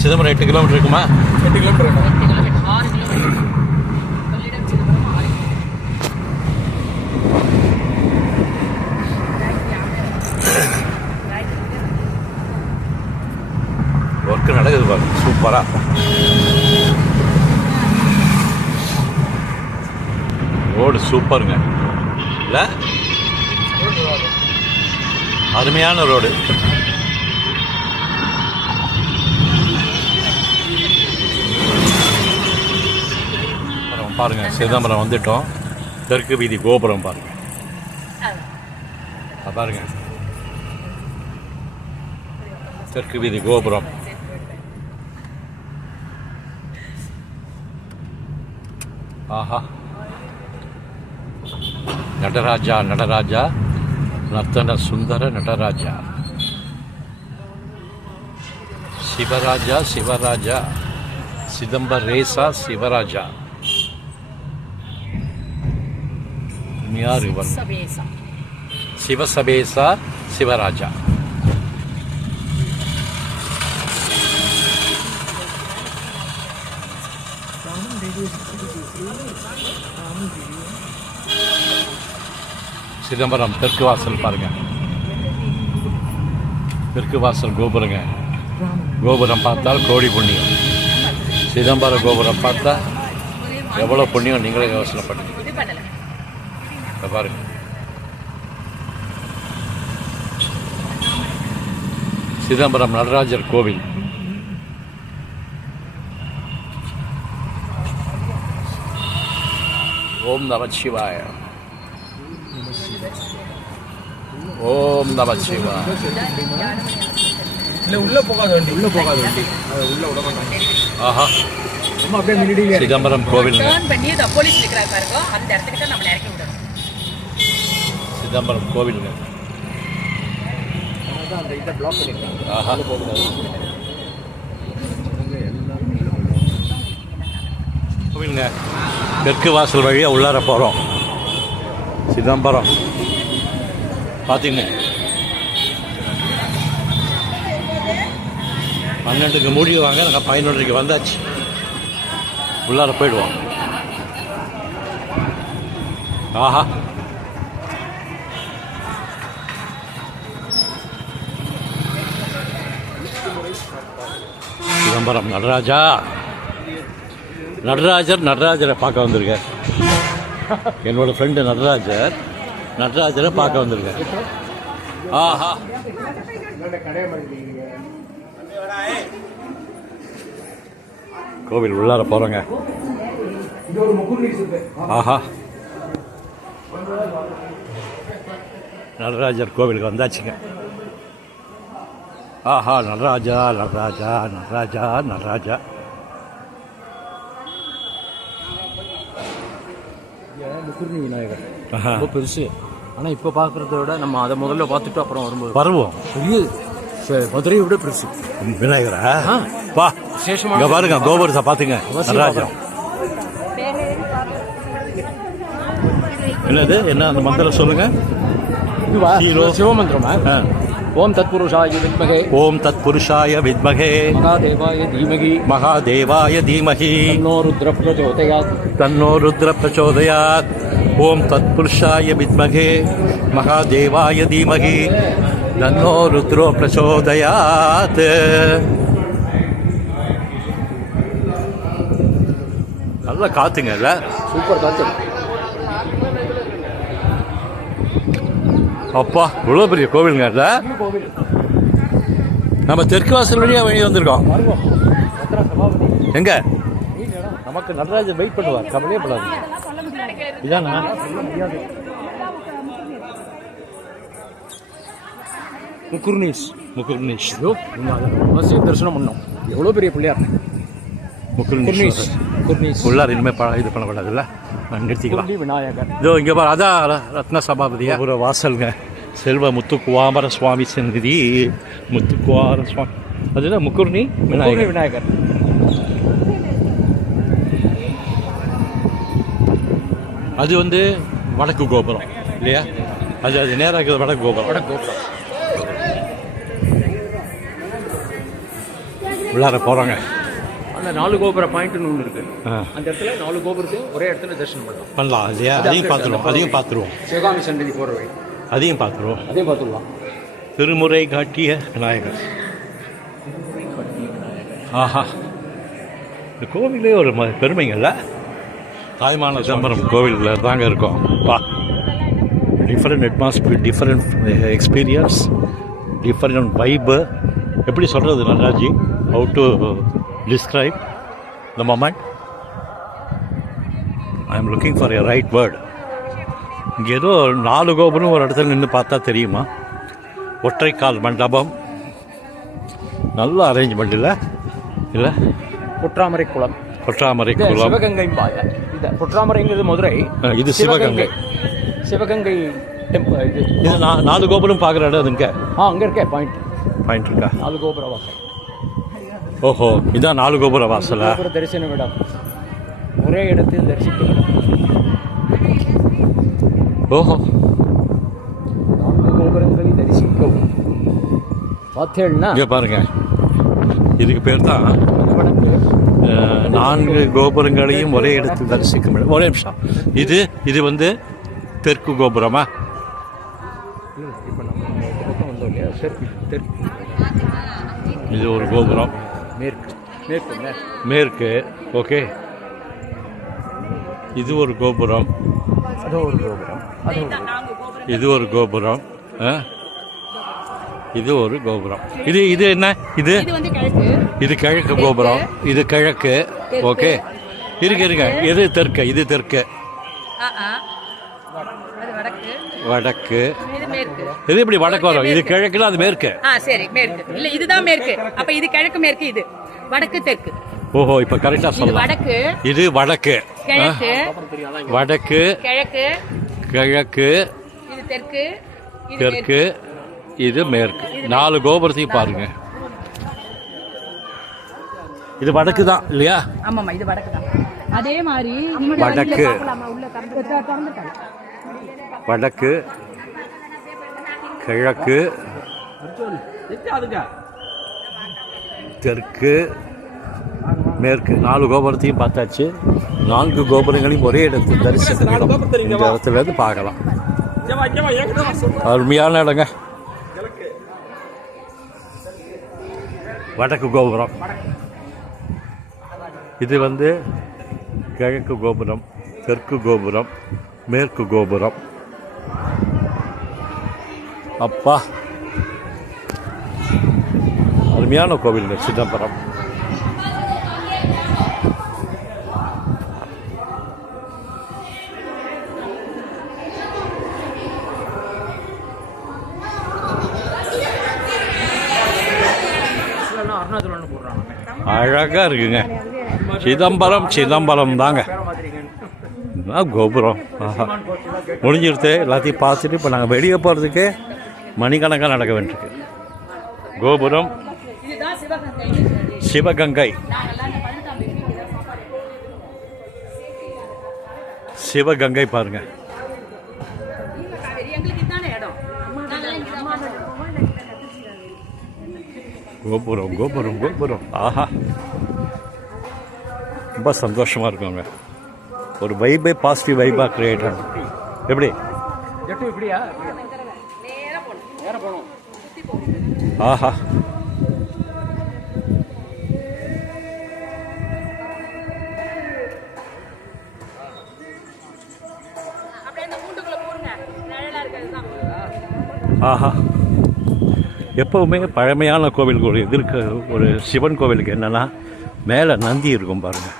Chidambaram 8 kilometre இருக்குமா? 8 kilometre இருக்கும். 8 kilometre 6 kilometre Kollidam Chidambaram 6 work நடக்குது பாருங்க, சூப்பரா. ரோடு சூப்பருங்க இல்லை? அருமையான ரோடு. பாருங்க, சிதம்பரம் வந்துட்டோம். தெற்கு வீதி கோபுரம் பாருங்க. பாருங்க, தெற்கு வீதி கோபுரம். ஆஹா, நடராஜா நடராஜா, நர்த்தன சுந்தர நடராஜா, சிவராஜா சிவராஜா, சிதம்பரேசா சிவராஜா. சிவசபேசா சிவராஜா. சிதம்பரம் தெற்கு வாசல் பாருங்க, தெற்கு வாசல் கோபுரங்க. கோபுரம் பார்த்தால் கோடி புண்ணியம். சிதம்பரம் கோபுரம் பார்த்தா எவ்வளோ புண்ணியம் நீங்களே யோசனை பண்ணுங்க. பாருங்க, சிதம்பரம் நடராஜர் கோவில். ஓம் நமச்சிவாய, ஓம் நமச்சிவாய. இல்லை, உள்ளே போகாத வண்டி, உள்ளே போகாத வண்டி, அதை உள்ளே விட மாட்டாங்க. ஆஹா, சும்மா அப்படியே மினிடிலே சிதம்பரம் கோவில். போலீஸ் நிற்கிறாரு பாருங்க, அந்த இடத்துக்கு தான் நம்ம இறக்கி விடணும். சிதம்பரம் கோவிலுங்க. அந்த இதை பிளாக் பண்ணிருக்காங்க. ஆஹா, கோவிலுங்க. தெற்கு வாசல் வழியாக உள்ளார போகிறோம். சிதம்பரம் பார்த்தீங்க, 12க்கு மூடிடுவாங்க. நாங்கள் 11:30க்கு வந்தாச்சு. உள்ளார போயிடுவோம். ஆஹா, சிதம்பரம் நடராஜா. நடராஜரை பார்க்க வந்திருக்கேன். என்னோட ஃப்ரெண்டு நடராஜரை பார்க்க வந்திருக்கேன். ஆஹா, கோவில் உள்ளார போகிறோங்க. ஆஹா, நடராஜர் கோவிலுக்கு வந்தாச்சுங்க. ஆஹா, நடராஜா நடராஜா நடராஜா நடராஜா. முக்குர்ணி விநாயகர் ரொம்ப பெருசு. ஆனால் இப்போ பார்க்குறத விட நம்ம அதை முதல்ல பார்த்துட்டு அப்புறம் வருவோம். பெரிய மதுரையை விட பெருசு விநாயகரா? பா, இங்கே பாருங்க, கோபுரத்தை பார்த்துங்க. நடராஜர் என்னது, என்ன அந்த மந்திரம் சொல்லுங்க. சிவமந்திரமா? ஓம் தத்புருஷாய வித்மகே, ஓம் தத்புருஷாய வித்மகே, மகாதேவாய தீமகி, மகாதேவாய தீமகி, தன்னோ ருத்ர பிரச்சோதயாத், தன்னோ ருத்ர பிரச்சோதயாத். ஓம் தத்புருஷாய வித்மகே, மகாதேவாய தீமகி, தன்னோ ருத்ரோ பிரச்சோதயாத். நல்லா காத்துங்க இல்ல? சூப்பர் காத்து. அப்பா, இவ்வளோ பெரிய கோவிலுங்க இல்ல? நம்ம தெற்கு வாசல் வழியாக வெளியே வந்திருக்கோம். எங்க நமக்கு நடராஜர் வெயிட் பண்ணுவார், கவலையே படாது. இதானா முக்குர்னீஷ்? தரிசனம் பண்ணோம். எவ்வளோ பெரிய பிள்ளையார் முக்குர்னீஷ். உள்ளார் இனிமேல் இது பண்ணக்கூடாதுல்ல, நிறுத்திக்கலாம். விநாயகர் இதோ இங்கே பாரு, அதான் ரத்ன சபாபதியா ஒரு வாசலுங்க. செல்வ முத்துக்குவாமர சுவாமி சந்நிதி. முத்துக்குவார சுவாமி, அதுதான் முக்குர்ணி விநாயகர். அது வந்து வடக்கு கோபுரம் இல்லையா? அது நேராக இருக்கிறது வடக்கு கோபுரம். உள்ளார போகிறாங்க. அந்த 4 கோபுர பாயிண்ட்னு ஒன்று இருக்கு. அந்த இடத்துல 4 கோபுரத்தையும் ஒரே இடத்துல தரிசனம் பண்ணலாம் இல்லையா? அதையும் பார்த்துருவோம். சிவகாமி சன்னதி போகிற வழி அதையும் பார்த்துருவோம். பார்த்துடலாம். திருமுறை காட்டிய விநாயகர். ஆஹா, இந்த கோவிலே ஒரு பெருமைங்கள்ல. தாய்மான சிதம்பரம் கோவிலில் தாங்க இருக்கோம். Different atmosphere, different experience, different vibe. எப்படி சொல்கிறது நல்லாஜி? How to describe the moment? I am looking for a right word. இங்கே ஏதோ 4 கோபுரம் ஒரு இடத்துல நின்று பார்த்தா தெரியுமா? ஒற்றைக்கால் மண்டபம், நல்ல அரேஞ்ச்மெண்ட் இல்லை? பொற்றாமரை குளம். சிவகங்கை. பொற்றாமரைங்கிறது மதுரை, இது சிவகங்கை. சிவகங்கை டெம்பிள். இது 4 கோபுரம் பார்க்குற இடம் அதுங்க. அங்கே இருக்கே பாயிண்ட் இருக்கா? 4 கோபுர வாசல். ஓஹோ, இதான் 4 கோபுர வாசலா? தரிசனம் இடம் ஒரே இடத்தில் தரிசிக்கலாம். ஓஹோ, 4 கோபுரங்களை தரிசிக்கவும் பார்த்தேன்னா இங்கே பாருங்க. இதுக்கு பேர் தான் 4 கோபுரங்களையும் ஒரே இடத்தில் தரிசிக்கும். ஒரே நிமிஷம். இது வந்து தெற்கு கோபுரமா? இது ஒரு கோபுரம். மேற்கு. ஓகே, இது ஒரு கோபுரம். இது ஒரு கோபுரம். இது ஒரு கோபுரம். இது என்ன? இது கிழக்கு கோபுரம். இது கிழக்கு. ஓகே, இருங்க. எது தெற்கு? இது தெற்கு. வடக்கு. இது எப்படி வடக்கு வரும்? இது கிழக்குல, அது மேற்கு. சரி, மேற்கு. இல்ல, இதுதான் மேற்கு. அப்ப இது கிழக்கு மேற்கு, இது வடக்கு தெற்கு. ஓஹோ, இப்ப கரெக்டா சொல்லலாம். வடக்கு. இது வடக்கு. கிழக்கு. வடக்கு. கிழக்கு. இது தெற்கு. தெற்கு. இது மேற்கு. 4 கோபுரத்தையும் பாருங்க. இது வடக்கு தான் இல்லையா? ஆமாமா, இது வடக்கு தான். அதே மாதிரி வடக்கு. வடக்கு, கிழக்கு, தெற்கு, மேற்கு. 4 கோபுரத்தையும் பார்த்தாச்சு. 4 கோபுரங்களையும் ஒரே இடத்தில் தரிசனம் இந்த இடத்துல இருந்து பார்க்கலாம். அருமையான இடங்க. வடக்கு கோபுரம். இது வந்து கிழக்கு கோபுரம், தெற்கு கோபுரம், மேற்கு கோபுரம். அப்பா, அருமையான கோவில் சிதம்பரம். அழகா இருக்குங்க. சிதம்பரம் தாங்க கோபுரம். முடிஞ்சிருத்து. எல்லாத்தையும் பார்த்துட்டு இப்போ நாங்கள் வெளியே போகிறதுக்கு மணிக்கணக்காக நடக்க வேண்டியிருக்கு. கோபுரம் சிவகங்கை. சிவகங்கை பாருங்க. கோபுரம். ஆஹா, ரொம்ப சந்தோஷமாக இருக்குங்க. ஒரு வைபை, பாசிட்டிவ் வைபாக கிரியேட் ஆகும். எப்படி? ஆஹா, ஆஹா. எப்போவுமே பழமையான கோவிலுக்கு ஒரு எதிர்க்க ஒரு சிவன் கோவிலுக்கு என்னென்னா மேலே நந்தி இருக்கும் பாருங்கள்.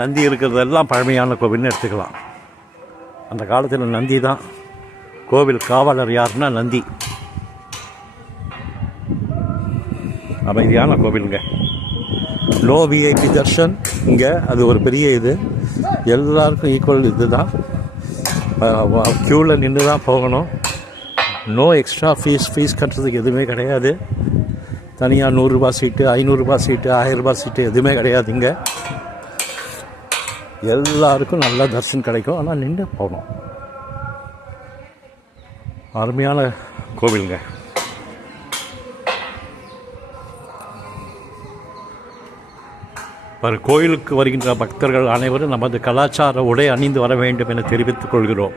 நந்தி இருக்கிறதெல்லாம் பழமையான கோவில்னு எடுத்துக்கலாம். அந்த காலத்தில் நந்தி தான் கோவில் காவலர். யாருன்னா நந்தி. அமைதியான கோவிலுங்க. நோ விஐபி தர்ஷன் இங்கே. அது ஒரு பெரிய இது. எல்லாருக்கும் ஈக்குவல் இது தான். க்யூவில் நின்று தான் போகணும். நோ எக்ஸ்ட்ரா ஃபீஸ் கட்டுறதுக்கு எதுவுமே கிடையாது. தனியாக 100 ரூபா சீட்டு, 500 ரூபா சீட்டு, 1000 ரூபா சீட்டு எதுவுமே கிடையாது இங்கே. எல்லாருக்கும் நல்லா தரிசனம் கிடைக்கும். ஆனால் நின்று போகணும். அருமையான கோவிலுங்க. கோயிலுக்கு வருகின்ற பக்தர்கள் அனைவரும் நமது கலாச்சார உடை அணிந்து வர வேண்டும் என தெரிவித்துக் கொள்கிறோம்.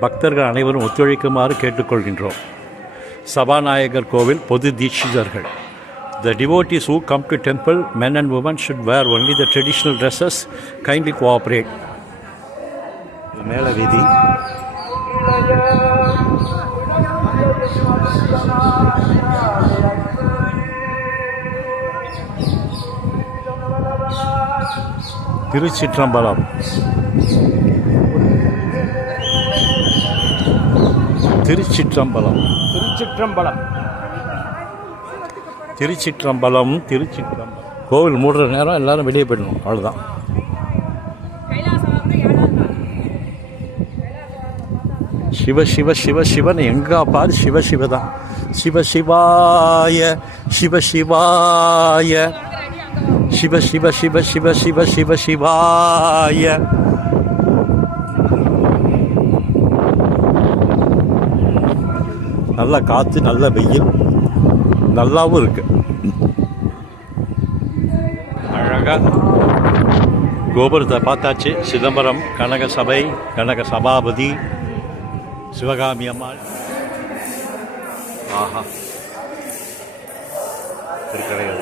பக்தர்கள் அனைவரும் ஒத்துழைக்குமாறு கேட்டுக்கொள்கின்றோம். சபாநாயகர் கோவில் பொது தீட்சிதர்கள். The devotees who come to temple, men and women, should wear only the traditional dresses. Kindly cooperate. மேல வீதி. திருச்சிற்றம்பலம். திருச்சிற்றம்பலம். திருச்சிற்றம்பலம். திருச்சிற்றம்பலம். திருச்சிற்றம்பலம். கோவில் மூடுற நேரம் எல்லாரும் வெளியே போயிடணும், அவ்வளோதான். சிவ சிவ சிவ சிவன் எங்கா பாரு சிவ சிவதான். சிவ சிவாய சிவ சிவாய சிவ சிவ சிவ சிவ சிவ சிவ சிவாய. நல்ல காற்று, நல்ல வெயில், நல்லாவும் இருக்கு. அழகாக கோபுரத்தை பார்த்தாச்சு. சிதம்பரம் கனக சபை, கனக சபாபதி, சிவகாமி அம்மாள். ஆஹா, திருக்கடைகள்